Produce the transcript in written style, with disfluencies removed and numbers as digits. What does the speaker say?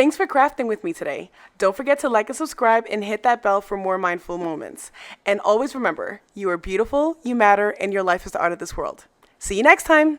Thanks for crafting with me today. Don't forget to like and subscribe and hit that bell for more mindful moments. And always remember, you are beautiful, you matter, and your life is the art of this world. See you next time.